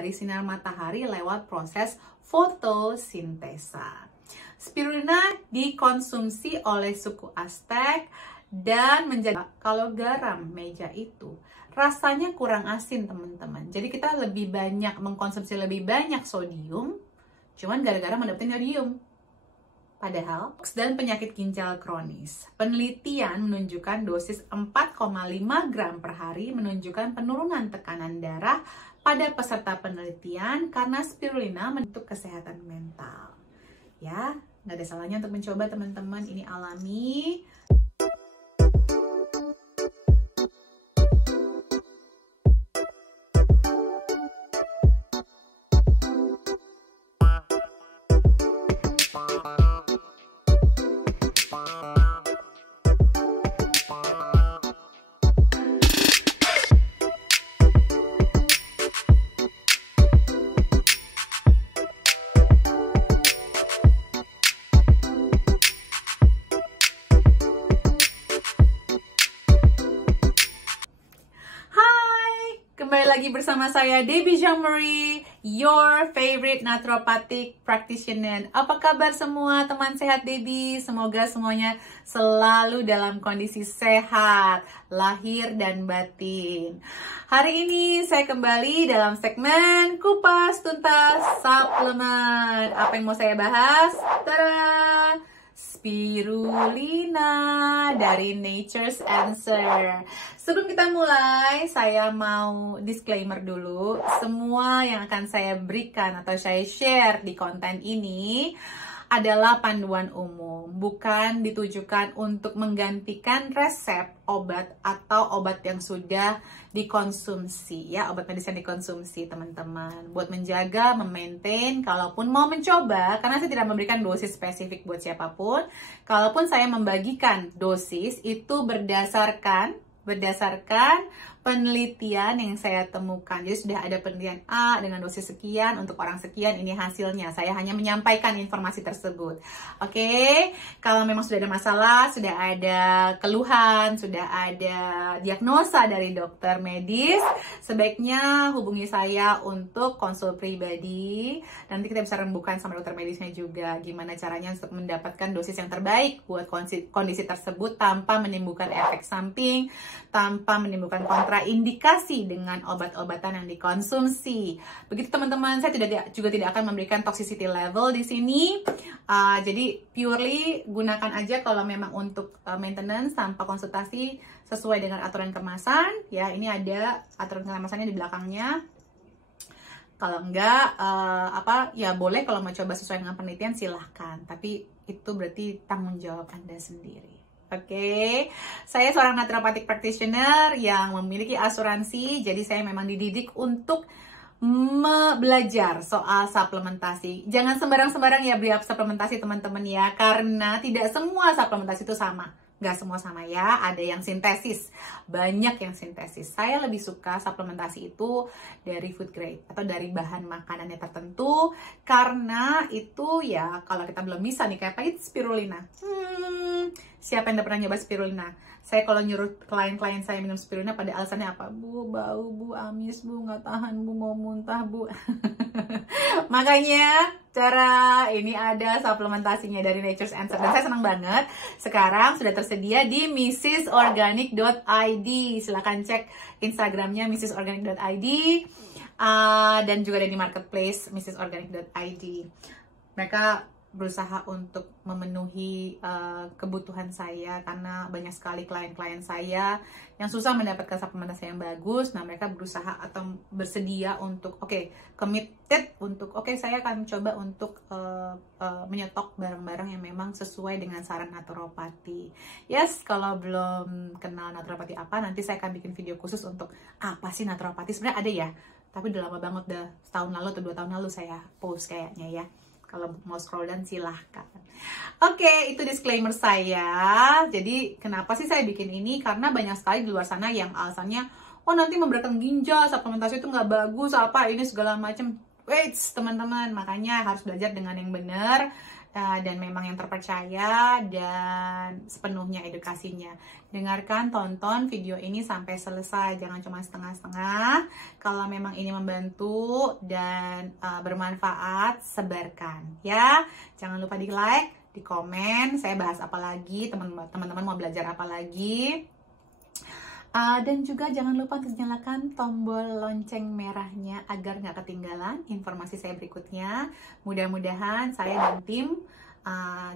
dari sinar matahari lewat proses fotosintesa. Spirulina dikonsumsi oleh suku Aztec dan menjadi kalau garam meja itu rasanya kurang asin, teman-teman. Jadi kita lebih banyak mengkonsumsi lebih banyak sodium, cuman gara-gara mendapatkan yodium. Padahal, dan penyakit ginjal kronis. Penelitian menunjukkan dosis 4,5 gram per hari menunjukkan penurunan tekanan darah pada peserta penelitian karena spirulina untuk kesehatan mental. Ya, nggak ada salahnya untuk mencoba, teman-teman. Ini alami. Kembali lagi bersama saya Debbie Jean-Marie, your favorite naturopathic practitioner. Apa kabar semua teman sehat Debbie? Semoga semuanya selalu dalam kondisi sehat, lahir dan batin. Hari ini saya kembali dalam segmen Kupas Tuntas Suplemen. Apa yang mau saya bahas? Tada! Spirulina dari Nature's Answer. Sebelum kita mulai, saya mau disclaimer dulu. Semua yang akan saya berikan atau saya share di konten ini adalah panduan umum, bukan ditujukan untuk menggantikan resep obat atau obat yang sudah dikonsumsi, ya, obat medis yang dikonsumsi, teman-teman. Buat menjaga, memaintain, kalaupun mau mencoba, karena saya tidak memberikan dosis spesifik buat siapapun. Kalaupun saya membagikan dosis, itu berdasarkan penelitian yang saya temukan. Jadi sudah ada penelitian A dengan dosis sekian untuk orang sekian, ini hasilnya. Saya hanya menyampaikan informasi tersebut. Oke, kalau memang sudah ada masalah, sudah ada keluhan, sudah ada diagnosa dari dokter medis, sebaiknya hubungi saya untuk konsul pribadi. Nanti kita bisa rembukan sama dokter medisnya juga gimana caranya untuk mendapatkan dosis yang terbaik buat kondisi tersebut tanpa menimbulkan efek samping, tanpa menimbulkan kontraindikasi dengan obat-obatan yang dikonsumsi. Begitu teman-teman, saya juga tidak akan memberikan toxicity level di sini. Jadi purely gunakan aja kalau memang untuk maintenance tanpa konsultasi sesuai dengan aturan kemasan. Ya, ini ada aturan kemasannya di belakangnya. Kalau enggak, ya boleh kalau mau coba sesuai dengan penelitian silahkan. Tapi itu berarti tanggung jawab Anda sendiri. Oke, saya seorang naturopathic practitioner yang memiliki asuransi, jadi saya memang dididik untuk belajar soal suplementasi. Jangan sembarang-sembarang ya beli suplementasi teman-teman ya, karena tidak semua suplementasi itu sama. Nggak semua sama ya, ada yang sintesis, banyak yang sintesis. Saya lebih suka suplementasi itu dari food grade atau dari bahan makanannya tertentu, karena itu ya kalau kita belum bisa nih kayak pahit spirulina. Siapa yang udah pernah nyoba spirulina? Saya kalau nyuruh klien-klien saya minum spirulina pada alasannya apa? Bu, bau, bu, amis, bu, nggak tahan, bu, mau muntah, bu. Makanya cara ini ada suplementasinya dari Nature's Answer. Dan saya senang banget sekarang sudah tersedia di mrsorganic.id. Silahkan cek Instagramnya mrsorganic.id, dan juga ada di marketplace mrsorganic.id. Mereka berusaha untuk memenuhi kebutuhan saya karena banyak sekali klien-klien saya yang susah mendapatkan suplementasi yang bagus. Nah, mereka berusaha atau bersedia untuk committed untuk saya akan coba untuk menyetok barang-barang yang memang sesuai dengan saran naturopati. Yes, kalau belum kenal naturopati apa, nanti saya akan bikin video khusus untuk apa sih naturopati. Sebenarnya ada ya, tapi udah lama banget, udah setahun lalu atau 2 tahun lalu saya post kayaknya ya. Kalau mau scroll down silahkan. Oke, itu disclaimer saya. Jadi kenapa sih saya bikin ini? Karena banyak sekali di luar sana yang alasannya, oh nanti memberatkan ginjal, suplementasi itu nggak bagus, apa ini segala macam. Wait, teman-teman, makanya harus belajar dengan yang benar. dan memang yang terpercaya dan sepenuhnya edukasinya. Dengarkan, tonton video ini sampai selesai, jangan cuma setengah-setengah. Kalau memang ini membantu dan bermanfaat, sebarkan ya. Jangan lupa di like, di komen, saya bahas apa lagi, teman-teman mau belajar apa lagi. Dan juga jangan lupa untuk nyalakan tombol lonceng merahnya agar nggak ketinggalan informasi saya berikutnya. Mudah-mudahan saya dan tim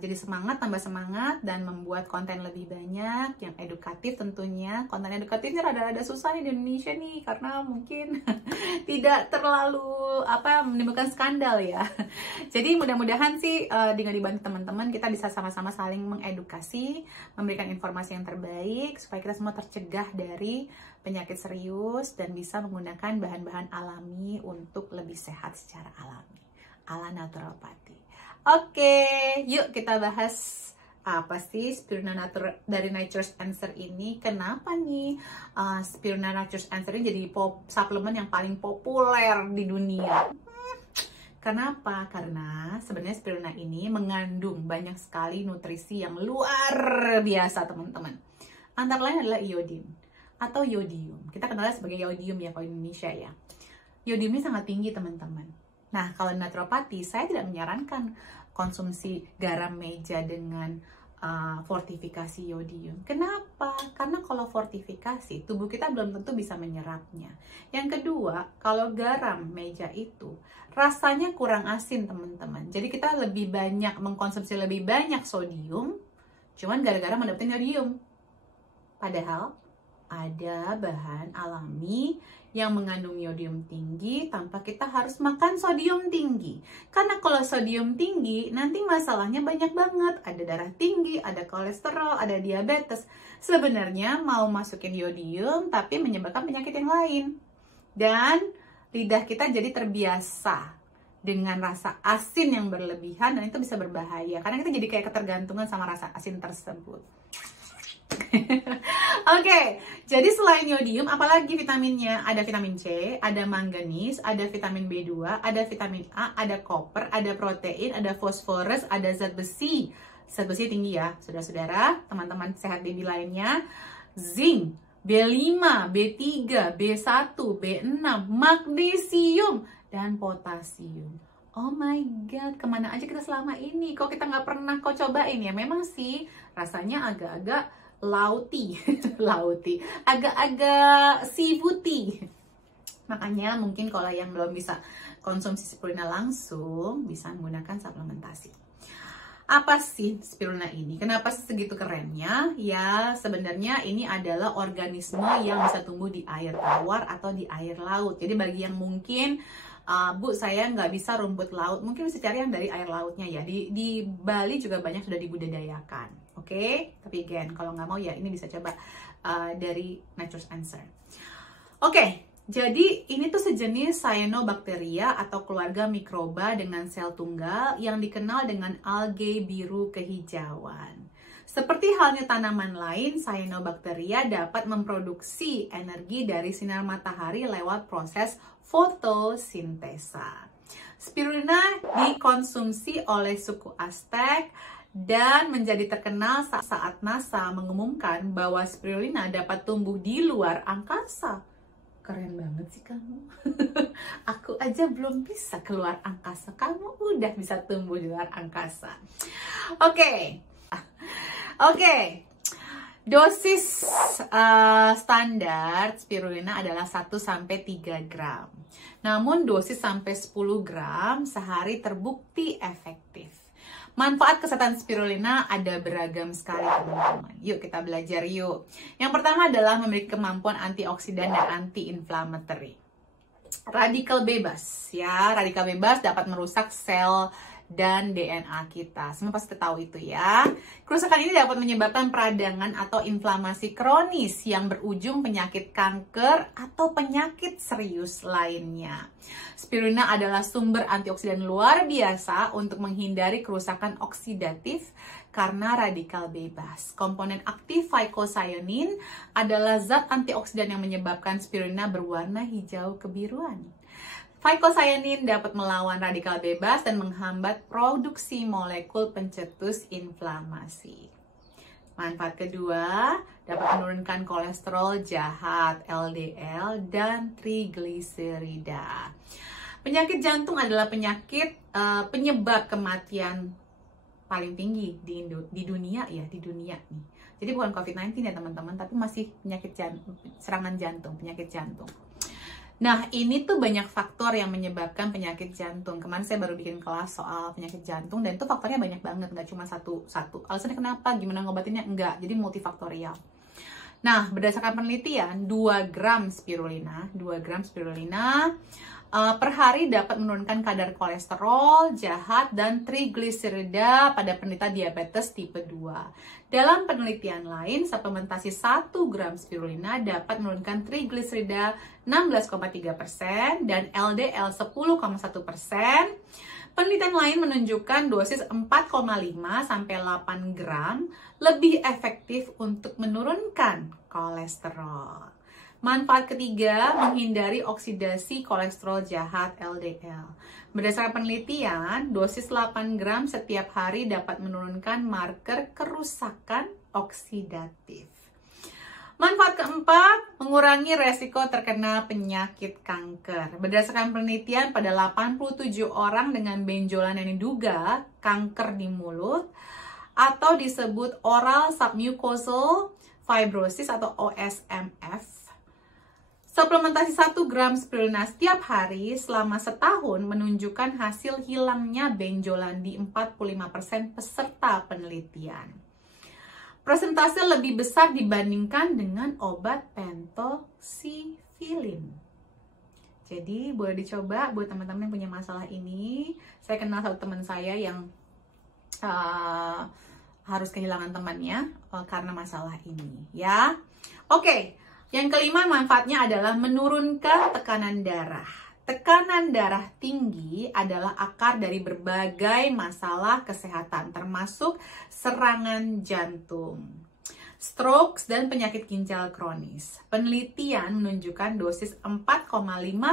jadi semangat, tambah semangat, dan membuat konten lebih banyak yang edukatif tentunya. Konten edukatifnya rada-rada susah nih di Indonesia nih, karena mungkin tidak terlalu menimbulkan skandal ya. Jadi mudah-mudahan sih dengan dibantu teman-teman kita bisa sama-sama saling mengedukasi, memberikan informasi yang terbaik supaya kita semua tercegah dari penyakit serius dan bisa menggunakan bahan-bahan alami untuk lebih sehat secara alami, ala naturopati. Oke, yuk kita bahas apa sih Spirulina dari Nature's Answer ini. Kenapa nih Spirulina Nature's Answer ini jadi suplemen yang paling populer di dunia? Kenapa? Karena sebenarnya spirulina ini mengandung banyak sekali nutrisi yang luar biasa, teman-teman. Antara lain adalah iodin atau yodium. Kita kenalnya sebagai yodium ya kalau di Indonesia ya. Yodium ini sangat tinggi, teman-teman. Nah, kalau naturopati, saya tidak menyarankan konsumsi garam meja dengan fortifikasi yodium. Kenapa? Karena kalau fortifikasi, tubuh kita belum tentu bisa menyerapnya. Yang kedua, kalau garam meja itu rasanya kurang asin, teman-teman. Jadi kita lebih banyak mengkonsumsi lebih banyak sodium, cuman gara-gara mendapatkan yodium. Padahal ada bahan alami yang mengandung yodium tinggi tanpa kita harus makan sodium tinggi. Karena kalau sodium tinggi, nanti masalahnya banyak banget. Ada darah tinggi, ada kolesterol, ada diabetes. Sebenarnya mau masukin yodium, tapi menyebabkan penyakit yang lain. Dan lidah kita jadi terbiasa dengan rasa asin yang berlebihan, dan itu bisa berbahaya. Karena kita jadi kayak ketergantungan sama rasa asin tersebut. Oke, jadi selain yodium, apalagi vitaminnya? Ada vitamin C, ada manganis, ada vitamin B2, ada vitamin A, ada koper, ada protein, ada fosforus, ada zat besi. Zat besi tinggi ya, saudara-saudara, teman-teman sehat baby lainnya. Zinc, B5, B3, B1, B6, magnesium, dan potasium. Oh my god, kemana aja kita selama ini? Kok kita nggak pernah cobain ya? Memang sih rasanya agak-agak lauti, agak-agak seafoody. Makanya mungkin kalau yang belum bisa konsumsi spirulina langsung, bisa menggunakan suplementasi. Apa sih spirulina ini? Kenapa segitu kerennya? Ya sebenarnya ini adalah organisme yang bisa tumbuh di air tawar atau di air laut. Jadi bagi yang mungkin Bu, saya nggak bisa rumput laut, mungkin bisa cari yang dari air lautnya ya. Di Bali juga banyak sudah dibudidayakan. Oke, tapi again, kalau nggak mau ya ini bisa coba dari Nature's Answer. Oke, jadi ini tuh sejenis cyanobacteria atau keluarga mikroba dengan sel tunggal yang dikenal dengan algae biru kehijauan. Seperti halnya tanaman lain, cyanobacteria dapat memproduksi energi dari sinar matahari lewat proses fotosintesa. Spirulina dikonsumsi oleh suku Aztec dan menjadi terkenal saat NASA mengumumkan bahwa spirulina dapat tumbuh di luar angkasa. Keren banget sih kamu. Aku aja belum bisa keluar angkasa, kamu udah bisa tumbuh di luar angkasa. Oke. Dosis standar spirulina adalah 1-3 gram. Namun dosis sampai 10 gram sehari terbukti efektif. Manfaat kesehatan spirulina ada beragam sekali, teman-teman. Yuk kita belajar yuk. Yang pertama adalah memiliki kemampuan antioksidan dan anti-inflammatory. Radikal bebas ya, radikal bebas dapat merusak sel dan DNA kita. Semua pasti tahu itu ya. Kerusakan ini dapat menyebabkan peradangan atau inflamasi kronis yang berujung penyakit kanker atau penyakit serius lainnya. Spirulina adalah sumber antioksidan luar biasa untuk menghindari kerusakan oksidatif karena radikal bebas. Komponen aktif phycocyanin adalah zat antioksidan yang menyebabkan spirulina berwarna hijau kebiruan. Phycocyanin dapat melawan radikal bebas dan menghambat produksi molekul pencetus inflamasi. Manfaat kedua, dapat menurunkan kolesterol jahat, LDL, dan trigliserida. Penyakit jantung adalah penyakit penyebab kematian paling tinggi di dunia ya, di dunia nih. Jadi bukan COVID-19 ya teman-teman, tapi masih serangan jantung, penyakit jantung. Nah, ini tuh banyak faktor yang menyebabkan penyakit jantung. Kemarin saya baru bikin kelas soal penyakit jantung, dan itu faktornya banyak banget, nggak cuma satu. Alasannya kenapa, gimana ngobatinnya, enggak. Jadi multifaktorial. Nah, berdasarkan penelitian, 2 gram spirulina per hari dapat menurunkan kadar kolesterol jahat dan trigliserida pada penderita diabetes tipe 2. Dalam penelitian lain, suplementasi 1 gram spirulina dapat menurunkan trigliserida 16,3% dan LDL 10,1%. Penelitian lain menunjukkan dosis 4,5 sampai 8 gram lebih efektif untuk menurunkan kolesterol. Manfaat ketiga, menghindari oksidasi kolesterol jahat LDL. Berdasarkan penelitian, dosis 8 gram setiap hari dapat menurunkan marker kerusakan oksidatif. Manfaat keempat, mengurangi resiko terkena penyakit kanker. Berdasarkan penelitian, pada 87 orang dengan benjolan yang diduga kanker di mulut atau disebut oral submucosal fibrosis atau OSMF, suplementasi 1 gram spirulina setiap hari selama setahun menunjukkan hasil hilangnya benjolan di 45% peserta penelitian. Persentase lebih besar dibandingkan dengan obat pentoxifilin. Jadi boleh dicoba buat teman-teman yang punya masalah ini. Saya kenal satu teman saya yang harus kehilangan temannya karena masalah ini, ya. Oke. Yang kelima, manfaatnya adalah menurunkan tekanan darah. Tekanan darah tinggi adalah akar dari berbagai masalah kesehatan, termasuk serangan jantung, stroke, dan penyakit ginjal kronis. Penelitian menunjukkan dosis 4,5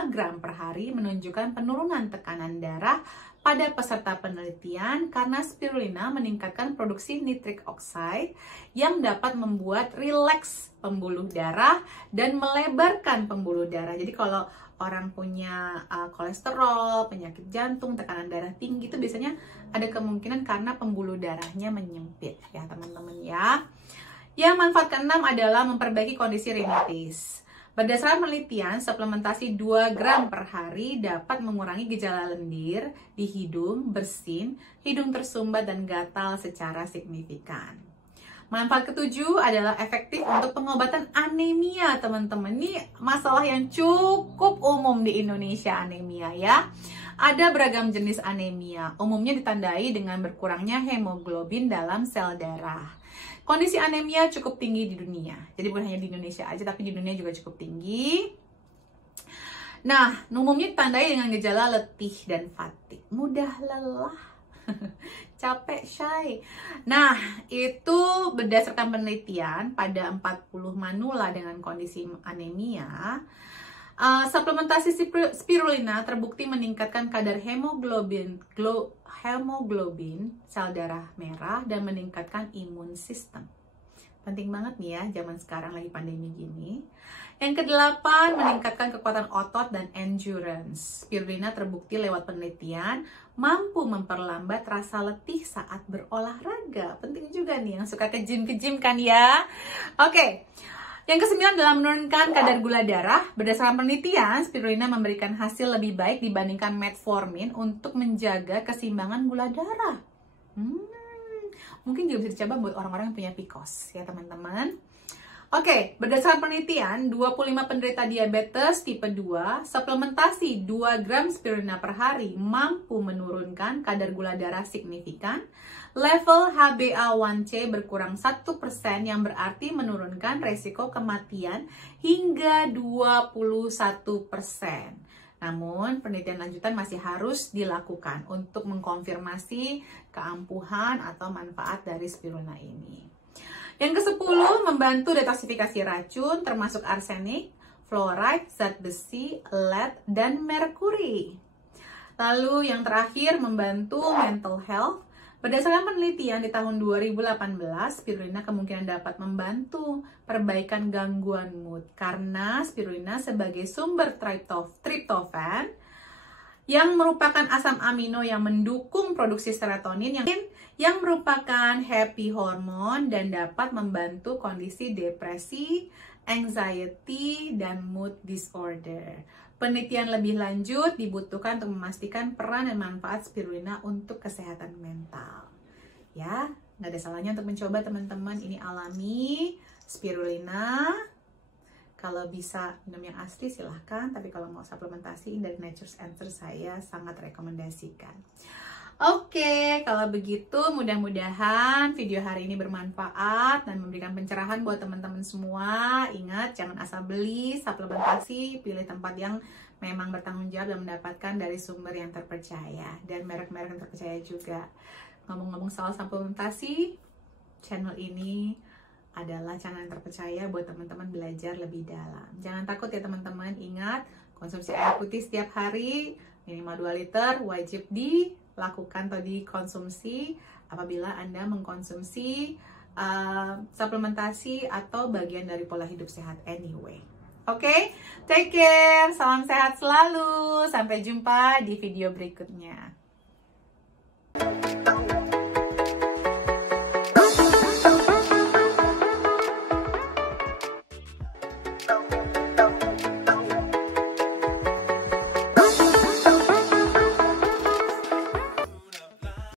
gram per hari menunjukkan penurunan tekanan darah pada peserta penelitian karena spirulina meningkatkan produksi nitric oxide yang dapat membuat rileks pembuluh darah dan melebarkan pembuluh darah. Jadi kalau orang punya kolesterol, penyakit jantung, tekanan darah tinggi, itu biasanya ada kemungkinan karena pembuluh darahnya menyempit ya teman-teman ya. Yang manfaat keenam adalah memperbaiki kondisi rinitis. Berdasarkan penelitian, suplementasi 2 gram per hari dapat mengurangi gejala lendir di hidung, bersin, hidung tersumbat, dan gatal secara signifikan. Manfaat ketujuh adalah efektif untuk pengobatan anemia, teman-teman. Ini masalah yang cukup umum di Indonesia, anemia ya. Ada beragam jenis anemia, umumnya ditandai dengan berkurangnya hemoglobin dalam sel darah. Kondisi anemia cukup tinggi di dunia. Jadi bukan hanya di Indonesia aja, tapi di dunia juga cukup tinggi. Nah, umumnya ditandai dengan gejala letih dan fatigue, mudah lelah, capek, shy. Nah, itu berdasarkan penelitian pada 40 manula dengan kondisi anemia. Suplementasi spirulina terbukti meningkatkan kadar hemoglobin sel darah merah dan meningkatkan imun sistem. Penting banget nih ya, zaman sekarang lagi pandemi gini. Yang kedelapan, meningkatkan kekuatan otot dan endurance. Spirulina terbukti lewat penelitian mampu memperlambat rasa letih saat berolahraga. Penting juga nih yang suka ke gym kan ya. Oke. Yang kesembilan adalah menurunkan kadar gula darah. Berdasarkan penelitian, spirulina memberikan hasil lebih baik dibandingkan metformin untuk menjaga keseimbangan gula darah. Mungkin juga bisa dicoba buat orang-orang yang punya PCOS ya teman-teman. Oke, berdasarkan penelitian, 25 penderita diabetes tipe 2, suplementasi 2 gram spirulina per hari mampu menurunkan kadar gula darah signifikan. Level HbA1c berkurang 1% yang berarti menurunkan resiko kematian hingga 21%. Namun, penelitian lanjutan masih harus dilakukan untuk mengkonfirmasi keampuhan atau manfaat dari spirulina ini. Yang ke-10, membantu detoksifikasi racun termasuk arsenik, fluoride, zat besi, lead, dan merkuri. Lalu yang terakhir membantu mental health. Berdasarkan penelitian di tahun 2018, spirulina kemungkinan dapat membantu perbaikan gangguan mood karena spirulina sebagai sumber tryptophan yang merupakan asam amino yang mendukung produksi serotonin yang merupakan happy hormone dan dapat membantu kondisi depresi, anxiety, dan mood disorder. Penelitian lebih lanjut dibutuhkan untuk memastikan peran dan manfaat spirulina untuk kesehatan mental. Ya, nggak ada salahnya untuk mencoba teman-teman. Ini alami spirulina. Kalau bisa minum yang asli silahkan, tapi kalau mau suplementasi dari Nature's Answer saya sangat rekomendasikan. Oke, kalau begitu mudah-mudahan video hari ini bermanfaat dan memberikan pencerahan buat teman-teman semua. Ingat, jangan asal beli suplementasi, pilih tempat yang memang bertanggung jawab dan mendapatkan dari sumber yang terpercaya dan merek-merek yang terpercaya juga. Ngomong-ngomong soal suplementasi, channel ini adalah channel yang terpercaya buat teman-teman belajar lebih dalam. Jangan takut ya teman-teman, ingat konsumsi air putih setiap hari minimal 2 liter wajib dilakukan atau dikonsumsi apabila Anda mengkonsumsi suplementasi atau bagian dari pola hidup sehat anyway. Oke, take care, salam sehat selalu, sampai jumpa di video berikutnya.